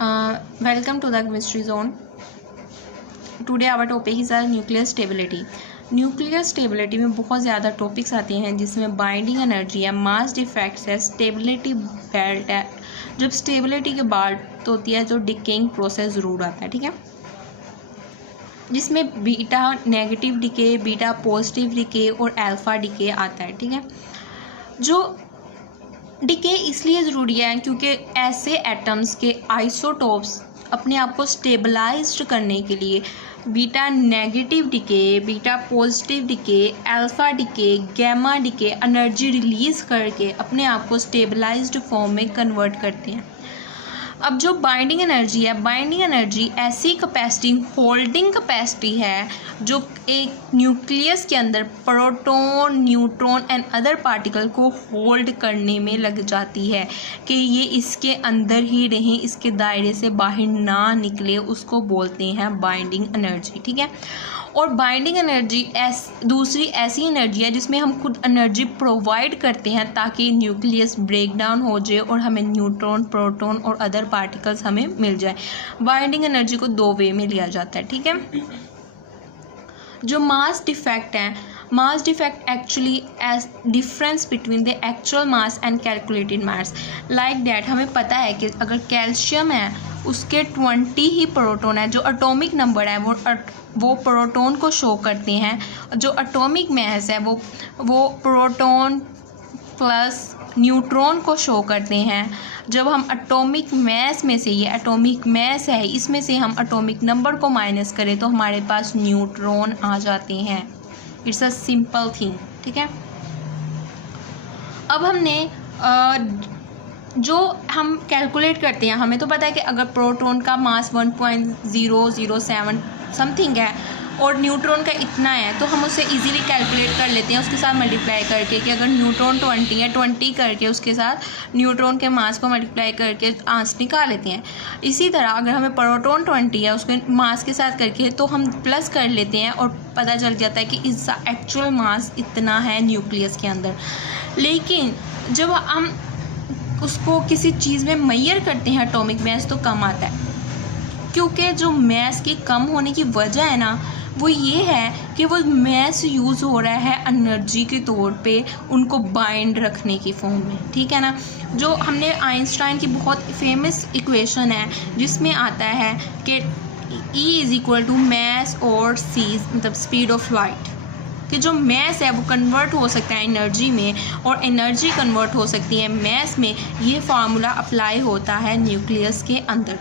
Welcome to the chemistry zone. Today our topic is nuclear stability. Nuclear stability में बहुत ज़्यादा topics आते हैं जिसमें बाइंडिंग एनर्जी है, मास डिफेक्ट्स है, स्टेबिलिटी बेल्ट है. जब स्टेबिलिटी की बात होती है तो डिकेइंग प्रोसेस ज़रूर आता है, ठीक है, जिसमें beta negative decay, beta positive decay और अल्फा डिके आता है, ठीक है. जो डिके इसलिए ज़रूरी है क्योंकि ऐसे एटम्स के आइसोटोप्स अपने आप को स्टेबलाइज्ड करने के लिए beta negative decay, beta positive decay, alpha decay, gamma decay energy release करके अपने आप को स्टेबलाइज्ड फॉर्म में कन्वर्ट करते हैं. अब जो बाइंडिंग एनर्जी है, बाइंडिंग एनर्जी ऐसी कैपेसिटी, होल्डिंग कैपेसिटी है जो एक न्यूक्लियस के अंदर proton, neutron and other particle को होल्ड करने में लग जाती है कि ये इसके अंदर ही रहें, इसके दायरे से बाहर ना निकले. उसको बोलते हैं बाइंडिंग एनर्जी, ठीक है. और बाइंडिंग एनर्जी दूसरी ऐसी एनर्जी है जिसमें हम खुद एनर्जी प्रोवाइड करते हैं ताकि न्यूक्लियस ब्रेक डाउन हो जाए और हमें न्यूट्रॉन, प्रोटॉन और अदर पार्टिकल्स हमें मिल जाए. बाइंडिंग एनर्जी को दो वे में लिया जाता है, ठीक है. जो मास डिफेक्ट है, mass defect actually age difference between the actual mass and calculated mass. Like that हमें पता है कि अगर कैल्शियम है उसके 20 ही प्रोटॉन है. जो एटॉमिक नंबर है वो प्रोटॉन को शो करते हैं. जो एटॉमिक मास है वो प्रोटॉन प्लस न्यूट्रॉन को शो करते हैं. जब हम एटॉमिक मास में से, ये एटॉमिक मास है, इसमें से हम एटॉमिक नंबर को माइनस करें तो हमारे पास न्यूट्रॉन आ जाते हैं. इट्स अ सिंपल थिंग, ठीक है. अब हमने जो हम कैलकुलेट करते हैं, हमें तो पता है कि अगर प्रोटॉन का मास 1.007 समथिंग है और न्यूट्रॉन का इतना है तो हम उसे इजीली कैलकुलेट कर लेते हैं उसके साथ मल्टीप्लाई करके कि अगर न्यूट्रॉन 20 है, 20 करके उसके साथ न्यूट्रॉन के मास को मल्टीप्लाई करके आंसर निकाल लेते हैं. इसी तरह अगर हमें प्रोटॉन 20 है उसके मास के साथ करके तो हम प्लस कर लेते हैं और पता चल जाता है कि इसका एक्चुअल मास इतना है न्यूक्लियस के अंदर. लेकिन जब हम उसको किसी चीज़ में मेजर करते हैं एटॉमिक मास तो कम आता है, क्योंकि जो मास की कम होने की वजह है ना वो ये है कि वो मास यूज़ हो रहा है एनर्जी के तौर पे उनको बाइंड रखने की फॉर्म में, ठीक है ना. जो हमने आइंस्टाइन की बहुत फेमस इक्वेशन है जिसमें आता है कि E = मास और c मतलब स्पीड ऑफ लाइट, कि जो मास है वो कन्वर्ट हो सकता है एनर्जी में और एनर्जी कन्वर्ट हो सकती है मास में. ये फार्मूला अप्लाई होता है न्यूक्लियस के अंदर.